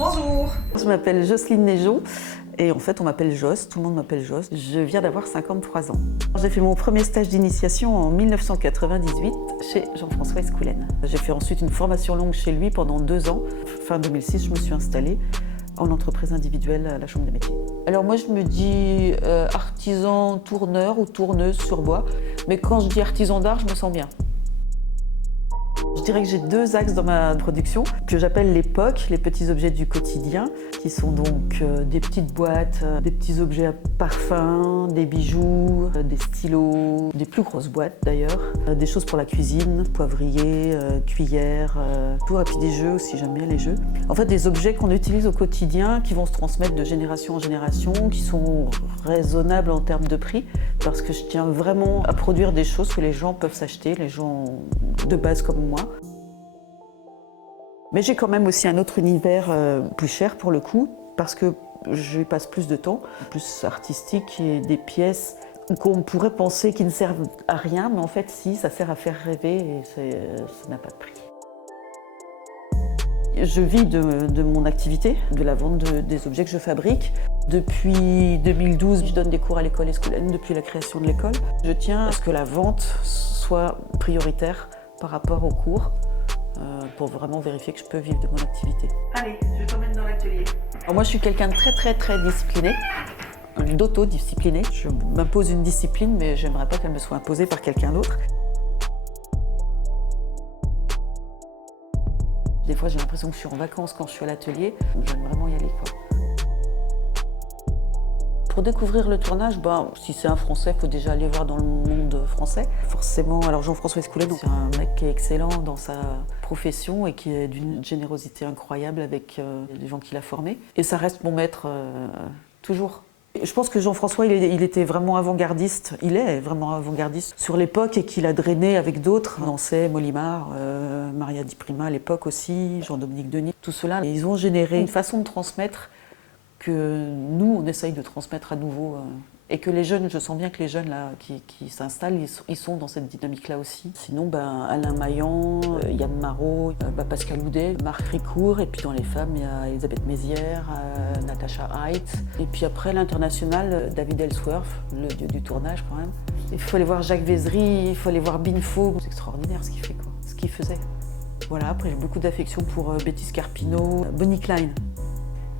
Bonjour. Je m'appelle Jocelyne Neigeon et en fait on m'appelle Joss, tout le monde m'appelle Joss. Je viens d'avoir 53 ans. J'ai fait mon premier stage d'initiation en 1998 chez Jean-François Escoulène. J'ai fait ensuite une formation longue chez lui pendant 2 ans. Fin 2006, je me suis installée en entreprise individuelle à la Chambre des métiers. Alors moi je me dis artisan tourneur ou tourneuse sur bois, mais quand je dis artisan d'art, je me sens bien. Je dirais que j'ai 2 axes dans ma production que j'appelle les POC, les petits objets du quotidien, qui sont donc des petites boîtes, des petits objets à parfum, des bijoux, des stylos, des plus grosses boîtes d'ailleurs, des choses pour la cuisine, poivrier, cuillère, tout, et puis des jeux aussi, j'aime bien les jeux. En fait, des objets qu'on utilise au quotidien, qui vont se transmettre de génération en génération, qui sont raisonnables en termes de prix, parce que je tiens vraiment à produire des choses que les gens peuvent s'acheter, les gens de base comme moi. Mais j'ai quand même aussi un autre univers plus cher pour le coup, parce que je passe plus de temps, plus artistique, et des pièces qu'on pourrait penser qui ne servent à rien, mais en fait si, ça sert à faire rêver et ça n'a pas de prix. Je vis de mon activité, de la vente des objets que je fabrique. Depuis 2012, je donne des cours à l'école Escoulène depuis la création de l'école. Je tiens à ce que la vente soit prioritaire par rapport aux cours, pour vraiment vérifier que je peux vivre de mon activité. Allez, je t'emmène dans l'atelier. Alors moi je suis quelqu'un de très discipliné, d'autodiscipliné. Je m'impose une discipline, mais j'aimerais pas qu'elle me soit imposée par quelqu'un d'autre. Des fois j'ai l'impression que je suis en vacances quand je suis à l'atelier. J'aime vraiment y aller, quoi. Pour découvrir le tournage, si c'est un Français, il faut déjà aller voir dans le monde français. Forcément, alors Jean-François Escoulène, c'est un mec qui est excellent dans sa profession et qui est d'une générosité incroyable avec les gens qu'il a formés. Et ça reste mon maître toujours. Je pense que Jean-François, il était vraiment avant-gardiste, il est vraiment avant-gardiste sur l'époque et qu'il a drainé avec d'autres. Nancy, Molimar, Maria Di Prima à l'époque aussi, Jean-Dominique Denis, tout cela. Et ils ont généré une façon de transmettre que nous, on essaye de transmettre à nouveau. Et que les jeunes, je sens bien que les jeunes là, qui s'installent, ils sont dans cette dynamique-là aussi. Sinon, Alain Maillan, Yann Marot, Pascal Houdet, Marc Ricourt, et puis dans les femmes, il y a Elisabeth Mézières, Natacha Haidt. Et puis après, l'international, David Ellsworth, le dieu du tournage quand même. Il faut aller voir Jacques Vézery, il faut aller voir Binfo. C'est extraordinaire ce qu'il fait, quoi, ce qu'il faisait. Voilà, après j'ai beaucoup d'affection pour Betty Scarpino, Bonnie Klein.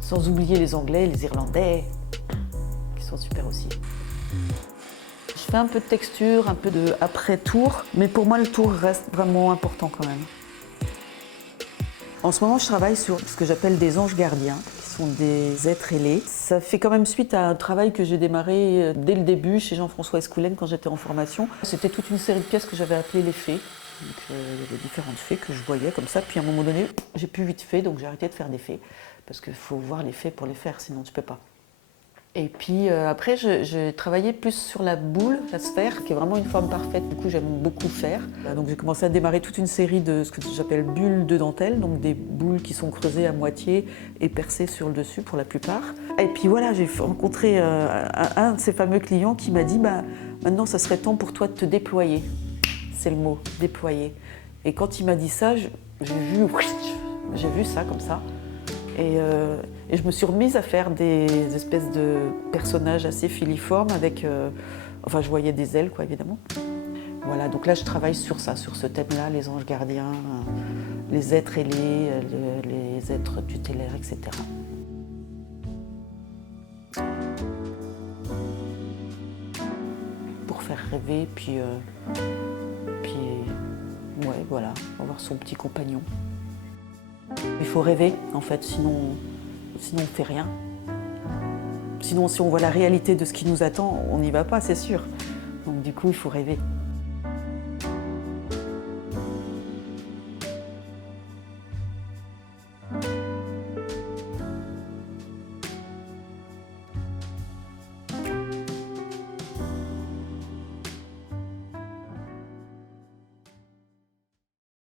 Sans oublier les Anglais, les Irlandais, qui sont super aussi. Je fais un peu de texture, un peu de après-tour, mais pour moi le tour reste vraiment important quand même. En ce moment, je travaille sur ce que j'appelle des anges gardiens, qui sont des êtres ailés. Ça fait quand même suite à un travail que j'ai démarré dès le début chez Jean-François Escoulène quand j'étais en formation. C'était toute une série de pièces que j'avais appelées les fées. Donc, il y avait différentes fées que je voyais comme ça. Puis à un moment donné, j'ai plus 8 fées, donc j'ai arrêté de faire des fées. Parce qu'il faut voir les fées pour les faire, sinon tu peux pas. Et puis après, j'ai travaillé plus sur la boule, la sphère, qui est vraiment une forme parfaite. Du coup, j'aime beaucoup faire. Donc j'ai commencé à démarrer toute une série de ce que j'appelle bulles de dentelle, donc des boules qui sont creusées à moitié et percées sur le dessus pour la plupart. Et puis voilà, j'ai rencontré un de ces fameux clients qui m'a dit maintenant, ça serait temps pour toi de te déployer. C'est le mot, déployer. Et quand il m'a dit ça, j'ai vu ça comme ça. Et je me suis remise à faire des espèces de personnages assez filiformes avec... je voyais des ailes, quoi, évidemment. Voilà, donc là, je travaille sur ça, sur ce thème-là, les anges gardiens, les êtres ailés, les êtres tutélaires, etc. Pour faire rêver, puis ouais, voilà, avoir son petit compagnon. Il faut rêver, en fait, sinon on ne fait rien. Sinon, si on voit la réalité de ce qui nous attend, on n'y va pas, c'est sûr. Donc du coup, il faut rêver.